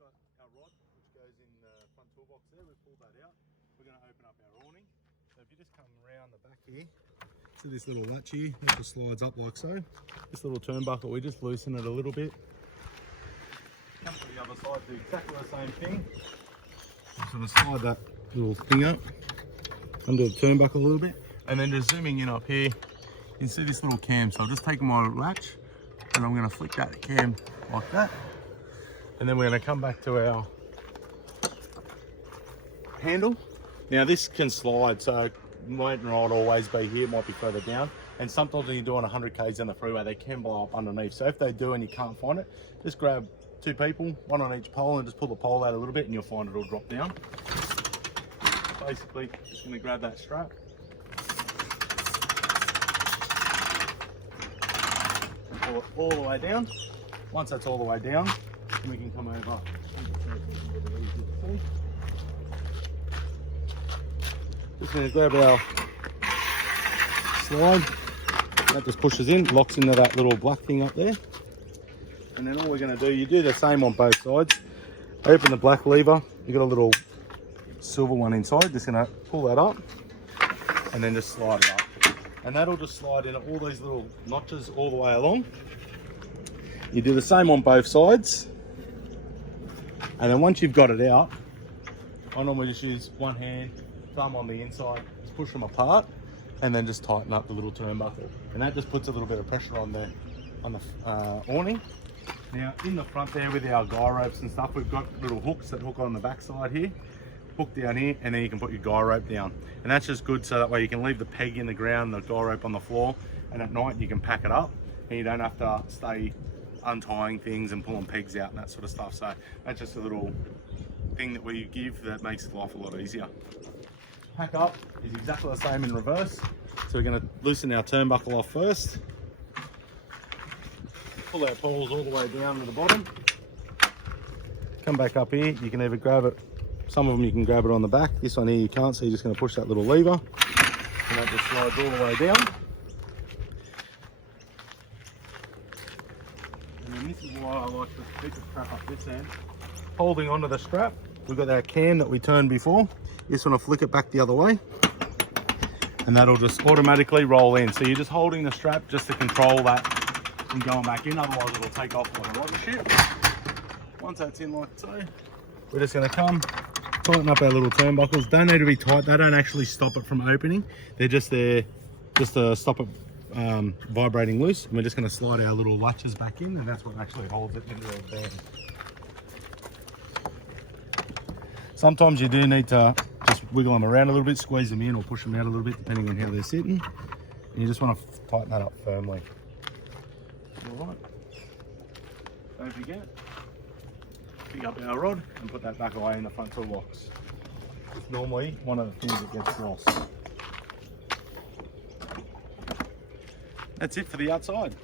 got our rod, which goes in the front toolbox there. We've pulled that out. We're going to open up our awning. So if you just come around the back here, to this little latch here, it just slides up like so. This little turnbuckle, we just loosen it a little bit. Come to the other side, do exactly the same thing. Just going to slide that little thing up, undo the turnbuckle a little bit, and then just zooming in up here, you can see this little cam. So I've just taken my latch, and I'm going to flick that cam like that. And then we're going to come back to our handle. Now this can slide, so it won't always be here, it might be further down. And sometimes when you're doing 100 k's on the freeway, they can blow up underneath. So if they do and you can't find it, just grab two people, one on each pole, and just pull the pole out a little bit and you'll find it'll drop down. Basically, just going to grab that strap. And pull it all the way down. Once that's all the way down, we can come over. Just going to grab our slide. That just pushes in, locks into that little black thing up there. And then all we're going to do, you do the same on both sides. Open the black lever. You've got a little silver one inside. Just going to pull that up and then just slide it up. And that'll just slide in all these little notches all the way along. You do the same on both sides. And then once you've got it out, I normally just use one hand, thumb on the inside, just push them apart, and then just tighten up the little turnbuckle. And that just puts a little bit of pressure on the awning. Now in the front there with our guy ropes and stuff, we've got little hooks that hook on the back side here, hook down here, and then you can put your guy rope down. And that's just good so that way you can leave the peg in the ground, the guy rope on the floor, and at night you can pack it up and you don't have to stay untying things and pulling pegs out and that sort of stuff. So that's just a little thing that we give that makes life a lot easier. Pack up is exactly the same in reverse. So we're going to loosen our turnbuckle off first. Pull our poles all the way down to the bottom. Come back up here. You can either grab it, some of them you can grab it on the back. This one here you can't, so you're just going to push that little lever. And that just slides all the way down. And then this is why I like to keep the strap up this end. Holding onto the strap, we've got our cam that we turned before. You just want to flick it back the other way. And that'll just automatically roll in. So you're just holding the strap just to control that from going back in, otherwise it'll take off like a rocket ship. Once that's in like so, we're just going to come, tighten up our little turnbuckles. Don't need to be tight, they don't actually stop it from opening. They're just there just to stop it vibrating loose. And we're just going to slide our little latches back in, and that's what actually holds it into the band. Sometimes you do need to just wiggle them around a little bit, squeeze them in or push them out a little bit depending on how they're sitting. And you just want to tighten that up firmly. Alright, don't forget, pick up our rod and put that back away in the front toolbox. It's normally one of the things that gets lost. That's it for the outside.